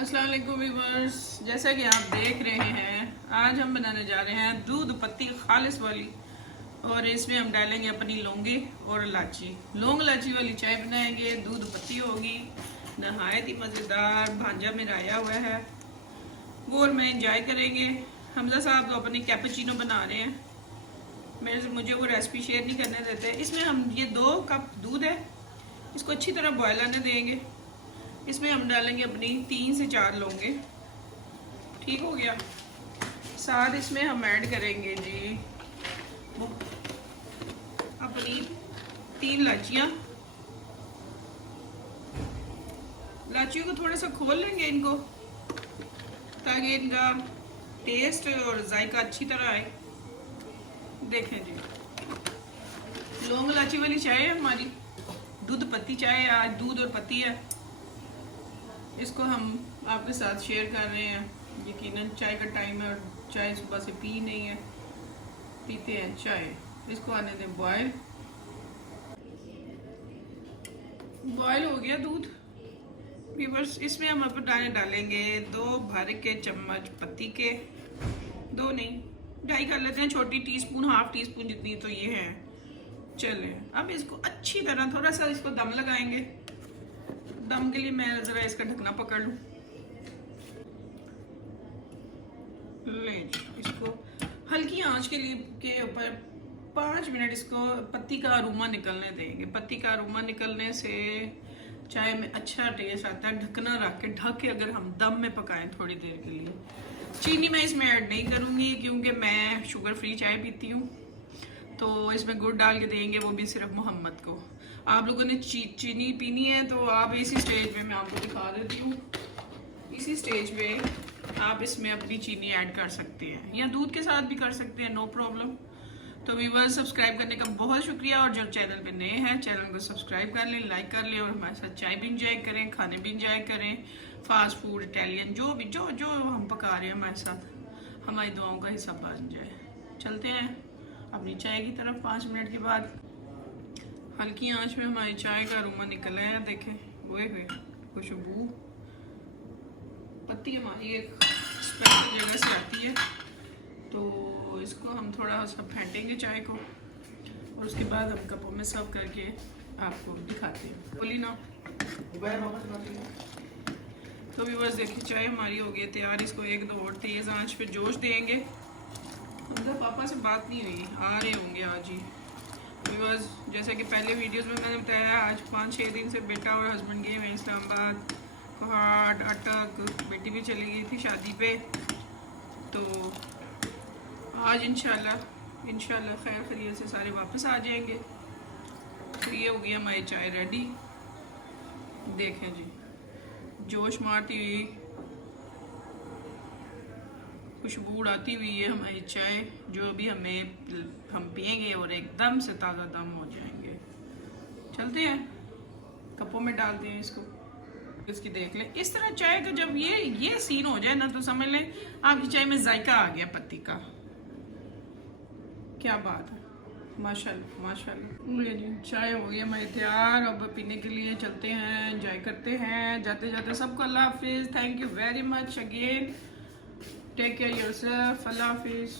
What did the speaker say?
अस्सलाम वालेकुम व्यूअर्स, जैसा कि आप देख रहे हैं आज हम बनाने जा रहे हैं दूध पत्ती खालिस वाली। और इसमें हम डालेंगे अपनी लौंगे और इलायची। लौंग इलायची वाली चाय बनाएंगे, दूध पत्ती होगी, नहायत ही मज़ेदार भांजा में आया हुआ है। वो और मैं इंजॉय करेंगे। हमजा साहब तो अपनी कैपुचिनो बना रहे हैं, मुझे वो रेसिपी शेयर नहीं करने देते। इसमें हम ये 2 कप दूध है, इसको अच्छी तरह बॉयल आने देंगे। इसमें हम डालेंगे अपनी 3 से 4 लौंगे। ठीक हो गया। साथ इसमें हम ऐड करेंगे जी अपनी 3 इलायचियाँ। इलायचियों को थोड़ा सा खोल लेंगे इनको, ताकि इनका टेस्ट और जायका अच्छी तरह आए। देखें जी, लौंग इलायची वाली चाय है हमारी, दूध पत्ती चाय। आज दूध और पत्ती है, इसको हम आपके साथ शेयर कर रहे हैं। यकीनन चाय का टाइम है और चाय सुबह से पी नहीं है, पीते हैं चाय। इसको आने दें बॉयल। बॉयल हो गया दूध व्यूअर्स। इसमें हम अब डालेंगे 2 भर के चम्मच पत्ती के, 2 नहीं 2.5 कर लेते हैं, छोटी टीस्पून, हाफ टी स्पून जितनी तो ये है। चले अब इसको अच्छी तरह थोड़ा सा इसको दम लगाएंगे। दम के लिए मैं जरा इसका ढकना पकड़ लूं। ले इसको हल्की आंच के लिए के ऊपर 5 मिनट इसको पत्ती का अरोमा निकलने देंगे। पत्ती का अरोमा निकलने से चाय में अच्छा टेस्ट आता है। ढकना रख के ढक के अगर हम दम में पकाएं थोड़ी देर के लिए। चीनी मैं इसमें ऐड नहीं करूंगी क्योंकि मैं शुगर फ्री चाय पीती हूँ, तो इसमें गुड़ डाल के देंगे, वो भी सिर्फ मोहम्मद को। आप लोगों ने चीनी पीनी है तो आप इसी स्टेज पे मैं आपको दिखा देती हूँ। इसी स्टेज पे आप इसमें अपनी चीनी ऐड कर सकते हैं या दूध के साथ भी कर सकते हैं, नो प्रॉब्लम। तो व्यूअर्स, सब्सक्राइब करने का बहुत शुक्रिया। और जो चैनल पे नए हैं चैनल को सब्सक्राइब कर लें, लाइक कर लें और हमारे साथ चाय भी इंजॉय करें, खाने भी इंजॉय करें। फास्ट फूड, इटालियन, जो भी जो हम पका रहे हैं हमारे साथ, हमारी दुआओं का हिस्सा बन जाए। चलते हैं अपनी चाय की तरफ। 5 मिनट के बाद हल्की आंच में हमारी चाय का अरोमा निकल आया। देखें वो खुशबू। पत्ती हमारी एक स्पेशल जगह से आती है, तो इसको हम थोड़ा सा फेंटेंगे चाय को और उसके बाद हम कपों में सर्व करके आपको दिखाते हैं। बोली ना। तो व्यूअर्स देखिए, चाय हमारी हो गई तैयार। इसको 1-2 और तेज़ आंच पे जोश देंगे। हमदा पापा से बात नहीं हुई, आ रहे होंगे आज ही। व्यूअर्स, जैसे कि पहले वीडियोस में मैंने बताया, आज 5-6 दिन से बेटा और हस्बैंड गए हुए इस्लामाबाद, पहाड़, अटक। बेटी भी चली गई थी शादी पे, तो आज इंशाल्लाह खैर खैरियत से सारे वापस आ जाएंगे। तो ये हो गई हमारी चाय रेडी। देखें जी, जोश मारती हुई, खुशबू आती हुई है हमारी चाय, जो भी हम पियेंगे और एकदम से ताज़ा दम हो जाएंगे। चलते हैं कपों में डालते हैं इसको। इसकी देख लें इस तरह चाय का जब ये सीन हो जाए ना, तो समझ लें आपकी चाय में जायका आ गया पत्ती का। क्या बात है, माशाल्लाह माशाल्लाह। ले जी, चाय हो गई हमारी तैयार। अब पीने के लिए चलते हैं, एंजॉय करते हैं। जाते जाते सबको अल्लाह हाफिज़। Thank you very much again. Take care yourself. अल्लाह हाफिज़।